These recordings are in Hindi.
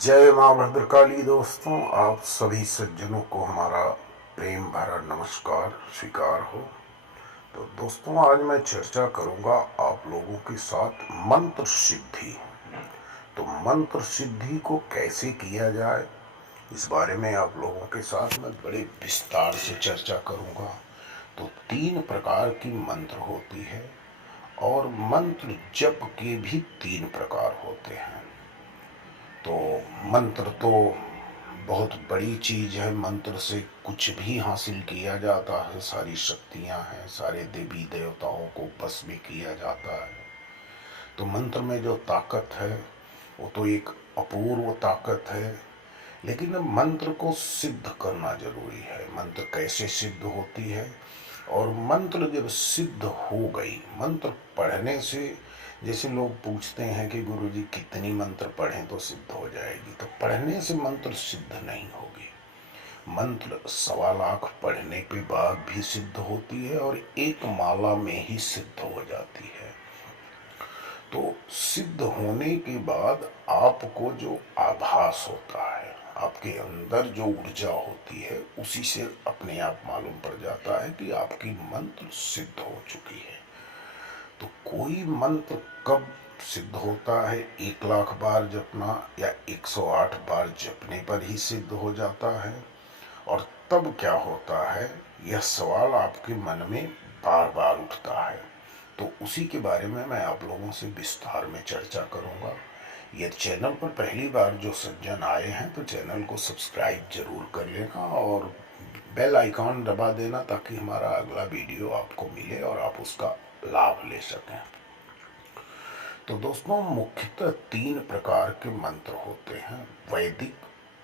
जय माँ भद्रकाली। दोस्तों, आप सभी सज्जनों को हमारा प्रेम भरा नमस्कार स्वीकार हो। तो दोस्तों, आज मैं चर्चा करूंगा आप लोगों के साथ मंत्र सिद्धि। तो मंत्र सिद्धि को कैसे किया जाए, इस बारे में आप लोगों के साथ मैं बड़े विस्तार से चर्चा करूंगा। तो 3 प्रकार की मंत्र होती है और मंत्र जप के भी 3 प्रकार होते हैं। तो मंत्र तो बहुत बड़ी चीज है। मंत्र से कुछ भी हासिल किया जाता है, सारी शक्तियां हैं, सारे देवी देवताओं को बस में किया जाता है। तो मंत्र में जो ताकत है वो तो एक अपूर्व ताकत है, लेकिन मंत्र को सिद्ध करना जरूरी है। मंत्र कैसे सिद्ध होती है, और मंत्र जब सिद्ध हो गई, मंत्र पढ़ने से, जैसे लोग पूछते हैं कि गुरुजी कितनी मंत्र पढ़ें तो सिद्ध हो जाएगी, तो पढ़ने से मंत्र सिद्ध नहीं होगी। मंत्र 1.25 लाख पढ़ने के बाद भी सिद्ध होती है और एक माला में ही सिद्ध हो जाती है। तो सिद्ध होने के बाद आपको जो आभास होता है, आपके अंदर जो ऊर्जा होती है, उसी से अपने आप मालूम पड़ जाता है कि आपकी मंत्र सिद्ध हो चुकी है। तो कोई मंत्र कब सिद्ध होता है? 1 लाख बार जपना या 108 बार जपने पर ही सिद्ध हो जाता है? और तब क्या होता है, यह सवाल आपके मन में बार बार उठता है। तो उसी के बारे में मैं आप लोगों से विस्तार में चर्चा करूंगा। यदि चैनल पर पहली बार जो सज्जन आए हैं तो चैनल को सब्सक्राइब जरूर कर लेना और बेल आइकॉन दबा देना, ताकि हमारा अगला वीडियो आपको मिले और आप उसका लाभ ले सकें। तो दोस्तों, मुख्यतः 3 प्रकार के मंत्र होते हैं: वैदिक,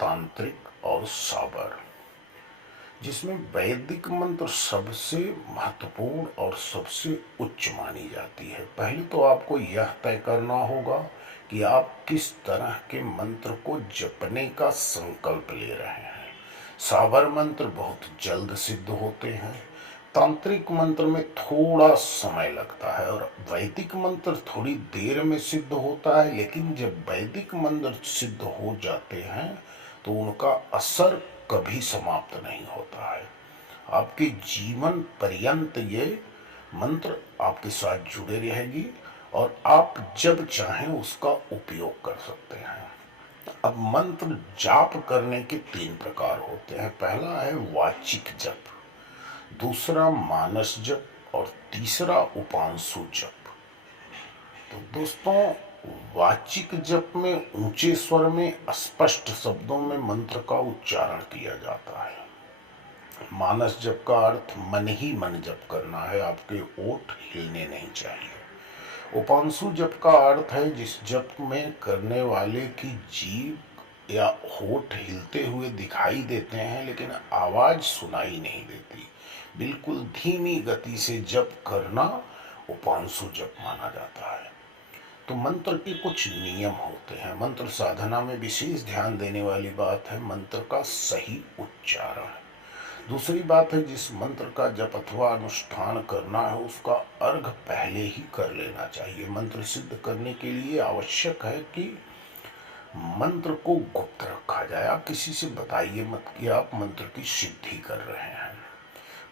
तांत्रिक और साबर। जिसमें वैदिक मंत्र सबसे महत्वपूर्ण और सबसे उच्च मानी जाती है। पहले तो आपको यह तय करना होगा कि आप किस तरह के मंत्र को जपने का संकल्प ले रहे हैं। साबर मंत्र बहुत जल्द सिद्ध होते हैं, तांत्रिक मंत्र में थोड़ा समय लगता है, और वैदिक मंत्र थोड़ी देर में सिद्ध होता है। लेकिन जब वैदिक मंत्र सिद्ध हो जाते हैं तो उनका असर कभी समाप्त नहीं होता है। आपके जीवन पर्यंत ये मंत्र आपके साथ जुड़े रहेगी और आप जब चाहें उसका उपयोग कर सकते हैं। अब मंत्र जाप करने के 3 प्रकार होते हैं। पहला है वाचिक जप, दूसरा मानस जप और तीसरा उपांशु जप। तो दोस्तों, वाचिक जप में ऊंचे स्वर में स्पष्ट शब्दों में मंत्र का उच्चारण किया जाता है। मानस जप का अर्थ मन ही मन जप करना है, आपके ओठ हिलने नहीं चाहिए। उपांशु जप का अर्थ है जिस जप में करने वाले की जीभ या होठ हिलते हुए दिखाई देते हैं लेकिन आवाज सुनाई नहीं देती। बिल्कुल धीमी गति से जप करना उपांशु जप माना जाता है। तो मंत्र के कुछ नियम होते हैं। मंत्र साधना में विशेष ध्यान देने वाली बात है मंत्र का सही उच्चारण। दूसरी बात है, जिस मंत्र का जप अथवा अनुष्ठान करना है उसका अर्घ पहले ही कर लेना चाहिए। मंत्र सिद्ध करने के लिए आवश्यक है कि मंत्र को गुप्त रखा जाए। आप किसी से बताइए मत कि आप मंत्र की सिद्धि कर रहे हैं।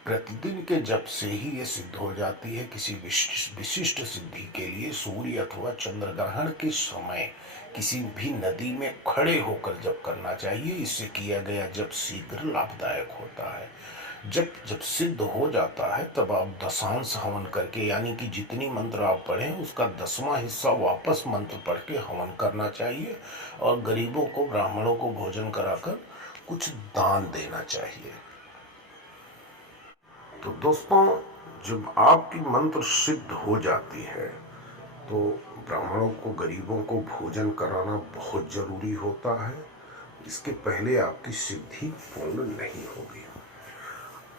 प्रतिदिन के जप से ही ये सिद्ध हो जाती है। किसी विशिष्ट सिद्धि के लिए सूर्य अथवा चंद्र ग्रहण के समय किसी भी नदी में खड़े होकर जप करना चाहिए। इससे किया गया जप शीघ्र लाभदायक होता है। जब सिद्ध हो जाता है तब आप दशांश हवन करके, यानी कि जितनी मंत्र आप पढ़ें उसका 10वां हिस्सा वापस मंत्र पढ़ के हवन करना चाहिए और गरीबों को, ब्राह्मणों को भोजन कराकर कुछ दान देना चाहिए। तो दोस्तों, जब आपकी मंत्र सिद्ध हो जाती है तो ब्राह्मणों को, गरीबों को भोजन कराना बहुत जरूरी होता है। इसके पहले आपकी सिद्धि पूर्ण नहीं होगी।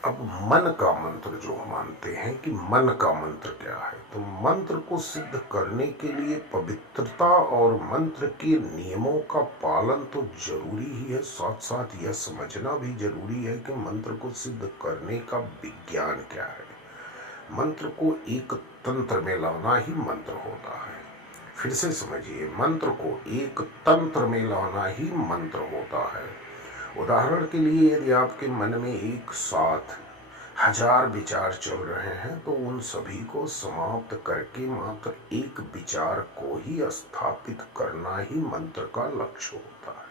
अब मन का मंत्र जो मानते हैं कि मन का मंत्र क्या है, तो मंत्र को सिद्ध करने के लिए पवित्रता और मंत्र के नियमों का पालन तो जरूरी ही है। साथ साथ यह समझना भी जरूरी है कि मंत्र को सिद्ध करने का विज्ञान क्या है। मंत्र को एक तंत्र में लाना ही मंत्र होता है। फिर से समझिए, मंत्र को एक तंत्र में लाना ही मंत्र होता है। उदाहरण के लिए, यदि आपके मन में एक साथ 1000 विचार चल रहे हैं तो उन सभी को समाप्त करके मात्र एक विचार को ही स्थापित करना ही मंत्र का लक्ष्य होता है।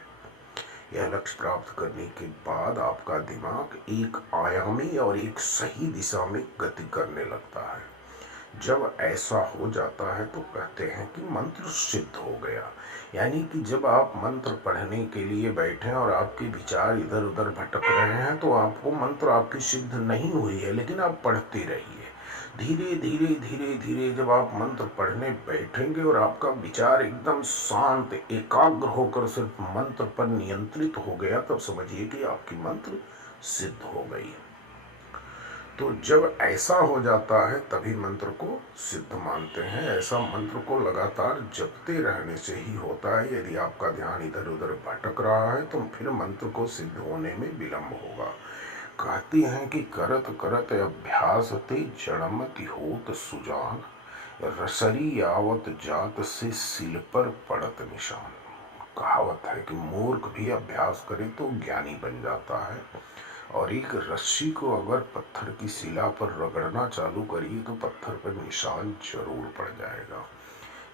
यह लक्ष्य प्राप्त करने के बाद आपका दिमाग एक आयामी और एक सही दिशा में गति करने लगता है। जब ऐसा हो जाता है तो कहते हैं कि मंत्र सिद्ध हो गया। यानी कि जब आप मंत्र पढ़ने के लिए बैठे और आपके विचार इधर उधर भटक रहे हैं तो आपको मंत्र आपकी सिद्ध नहीं हुई है, लेकिन आप पढ़ते रहिए। धीरे धीरे धीरे धीरे जब आप मंत्र पढ़ने बैठेंगे और आपका विचार एकदम शांत एकाग्र होकर सिर्फ मंत्र पर नियंत्रित हो गया, तब समझिए कि आपकी मंत्र सिद्ध हो गई। तो जब ऐसा हो जाता है तभी मंत्र को सिद्ध मानते हैं। ऐसा मंत्र को लगातार जपते रहने से ही होता है। यदि आपका ध्यान इधर उधर भटक रहा है तो फिर मंत्र को सिद्ध होने में विलंब होगा। कहती हैं कि करत करत अभ्यास ते जड़मति होत सुजान, रसरी आवत जात से सिल पर पड़त निशान। कहावत है कि मूर्ख भी अभ्यास करे तो ज्ञानी बन जाता है, और एक रस्सी को अगर पत्थर की शिला पर रगड़ना चालू करिए तो पत्थर पर निशान जरूर पड़ जाएगा।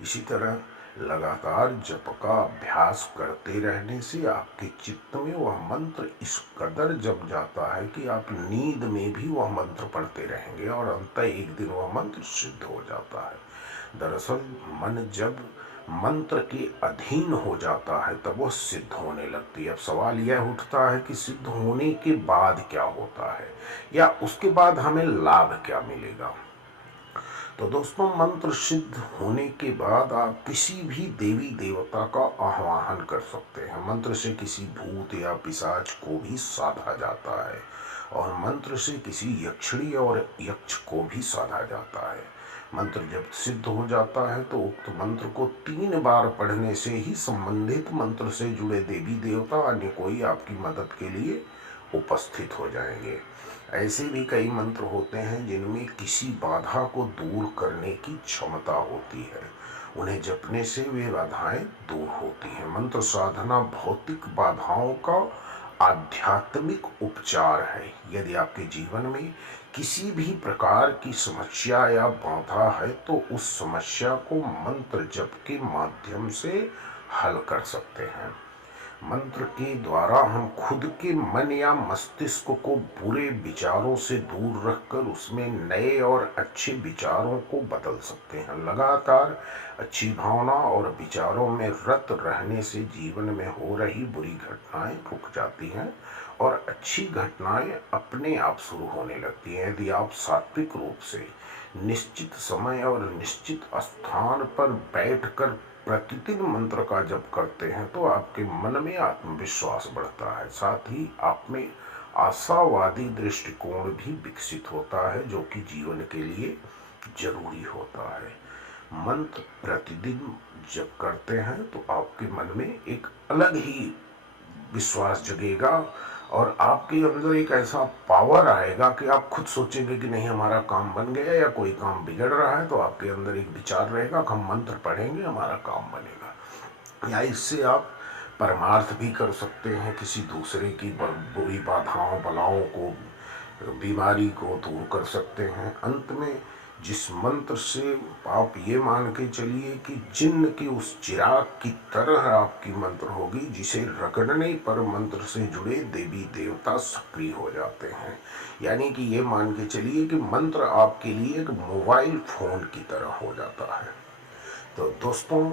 इसी तरह लगातार जप का अभ्यास करते रहने से आपके चित्त में वह मंत्र इस कदर जम जाता है कि आप नींद में भी वह मंत्र पढ़ते रहेंगे और अंततः एक दिन वह मंत्र सिद्ध हो जाता है। दरअसल मन जब मंत्र के अधीन हो जाता है तब वो सिद्ध होने लगती है। अब सवाल यह उठता है कि सिद्ध होने के बाद क्या होता है, या उसके बाद हमें लाभ क्या मिलेगा। तो दोस्तों, मंत्र सिद्ध होने के बाद आप किसी भी देवी देवता का आह्वान कर सकते हैं। मंत्र से किसी भूत या पिशाच को भी साधा जाता है, और मंत्र से किसी यक्षिणी और यक्ष को भी साधा जाता है। मंत्र जब सिद्ध हो जाता है तो उक्त मंत्र को 3 बार पढ़ने से ही संबंधित मंत्र से जुड़े देवी देवता अन्य कोई आपकी मदद के लिए उपस्थित हो जाएंगे। ऐसे भी कई मंत्र होते हैं जिनमें किसी बाधा को दूर करने की क्षमता होती है। उन्हें जपने से वे बाधाएं दूर होती हैं। मंत्र साधना भौतिक बाधाओं का आध्यात्मिक उपचार है। यदि आपके जीवन में किसी भी प्रकार की समस्या या बाधा है तो उस समस्या को मंत्र जप के माध्यम से हल कर सकते हैं। मंत्र के द्वारा हम खुद के मन या मस्तिष्क को बुरे विचारों से दूर रखकर उसमें नए और अच्छे विचारों को बदल सकते हैं। लगातार अच्छी भावना और विचारों में रत रहने से जीवन में हो रही बुरी घटनाएं रुक जाती हैं और अच्छी घटनाएं अपने आप शुरू होने लगती हैं। यदि आप सात्विक रूप से निश्चित समय और निश्चित स्थान पर बैठकर प्रतिदिन मंत्र का जप करते हैं तो आपके मन में आत्मविश्वास बढ़ता है, साथ ही आप में आशावादी दृष्टिकोण भी विकसित होता है, जो कि जीवन के लिए जरूरी होता है। मंत्र प्रतिदिन जप करते हैं तो आपके मन में एक अलग ही विश्वास जगेगा और आपके अंदर एक ऐसा पावर आएगा कि आप खुद सोचेंगे कि नहीं, हमारा काम बन गया, या कोई काम बिगड़ रहा है तो आपके अंदर एक विचार रहेगा कि हम मंत्र पढ़ेंगे, हमारा काम बनेगा। या इससे आप परमार्थ भी कर सकते हैं, किसी दूसरे की बुरी बाधाओं बलाओं को, बीमारी को दूर कर सकते हैं। अंत में जिस मंत्र से आप ये मान के चलिए कि जिन्न की उस चिराग की तरह आपकी मंत्र होगी, जिसे रगड़ने पर मंत्र से जुड़े देवी देवता सक्रिय हो जाते हैं। यानी कि ये मान के चलिए कि मंत्र आपके लिए एक मोबाइल फोन की तरह हो जाता है। तो दोस्तों,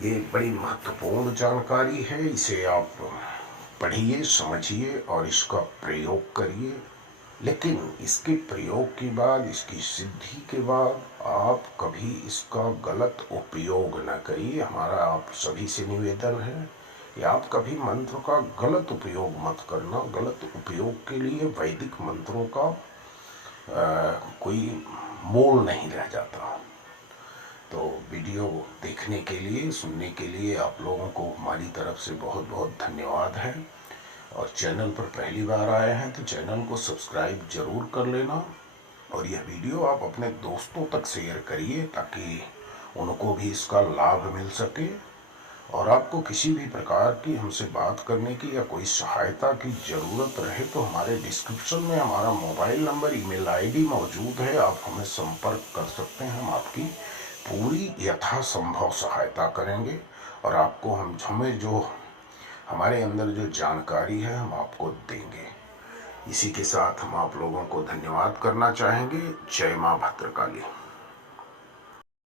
ये बड़ी महत्वपूर्ण जानकारी है। इसे आप पढ़िए, समझिए और इसका प्रयोग करिए। लेकिन इसके प्रयोग के बाद, इसकी सिद्धि के बाद आप कभी इसका गलत उपयोग न करिए। हमारा आप सभी से निवेदन है कि आप कभी मंत्र का गलत उपयोग मत करना। गलत उपयोग के लिए वैदिक मंत्रों का कोई मोल नहीं रह जाता। तो वीडियो देखने के लिए, सुनने के लिए आप लोगों को हमारी तरफ से बहुत बहुत धन्यवाद है। और चैनल पर पहली बार आए हैं तो चैनल को सब्सक्राइब जरूर कर लेना, और यह वीडियो आप अपने दोस्तों तक शेयर करिए ताकि उनको भी इसका लाभ मिल सके। और आपको किसी भी प्रकार की हमसे बात करने की या कोई सहायता की ज़रूरत रहे तो हमारे डिस्क्रिप्शन में हमारा मोबाइल नंबर, ईमेल आईडी मौजूद है, आप हमें संपर्क कर सकते हैं। हम आपकी पूरी यथासंभव सहायता करेंगे और आपको हमें जो हमारे अंदर जो जानकारी है हम आपको देंगे। इसी के साथ हम आप लोगों को धन्यवाद करना चाहेंगे। जय मां भद्रकाली।